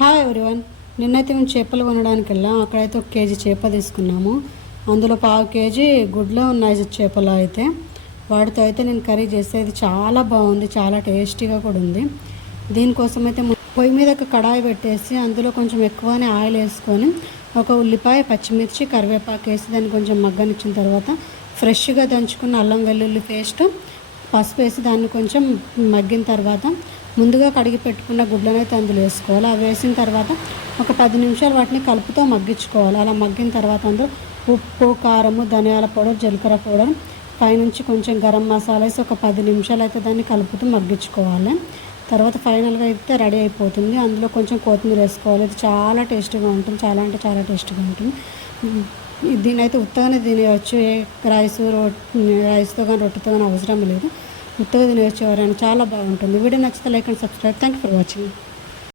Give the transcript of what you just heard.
Hi everyone. నిన్నైతే మేము చేపలు కొనడానికి వెళ్ళాం. అక్కడైతే 1 కేజీ చేప తీసుకున్నాము. అందులో 1/2 కేజీ గుడ్లో ఉన్నాయి చేపలు. అయితే వాటితో అయితే నేను కర్రీ చేస్తే ఇది చాలా బాగుంది, చాలా టేస్టీగా కూడా ఉంది. దీనికోసం అయితే పొయ్యి మీద ఒక కడాయి పెట్టేసి అందులో కొంచెం ఎక్కువనే ఆయిల్ వేసుకొని ఒక ఉల్లిపాయ, పచ్చిమిర్చి, కరివేపాకు వేసి దాన్ని కొంచెం మగ్గనిచ్చిన తర్వాత ఫ్రెష్గా దంచుకున్న అల్లం వెల్లుల్లి పేస్ట్, పసుపు వేసి దాన్ని కొంచెం మగ్గిన తర్వాత ముందుగా కడిగి పెట్టుకున్న గుడ్లను అయితే అందులో వేసుకోవాలి. అవి వేసిన తర్వాత ఒక 10 నిమిషాలు వాటిని కలుపుతో మగ్గించుకోవాలి. అలా మగ్గిన తర్వాత అందులో ఉప్పు, కారము, ధనియాల పౌడర్, జీలకర్ర పౌడర్, పైనుంచి కొంచెం గరం మసాలా వేసి ఒక 10 నిమిషాలు అయితే దాన్ని కలుపుతూ మగ్గించుకోవాలి. తర్వాత ఫైనల్గా అయితే రెడీ అయిపోతుంది. అందులో కొంచెం కొత్తిమీర వేసుకోవాలి. ఇది చాలా టేస్టీగా ఉంటుంది, చాలా అంటే చాలా టేస్టీగా ఉంటుంది. దీని అయితే ఉత్తగానే తినేయచ్చు. రైస్తో కానీ రొట్టెతో కానీ అవసరం లేదు. ఉత్తగా తినేయచ్చు ఎవరైనా. చాలా బాగుంటుంది. వీడియో నచ్చితే like and subscribe. Thank you for watching.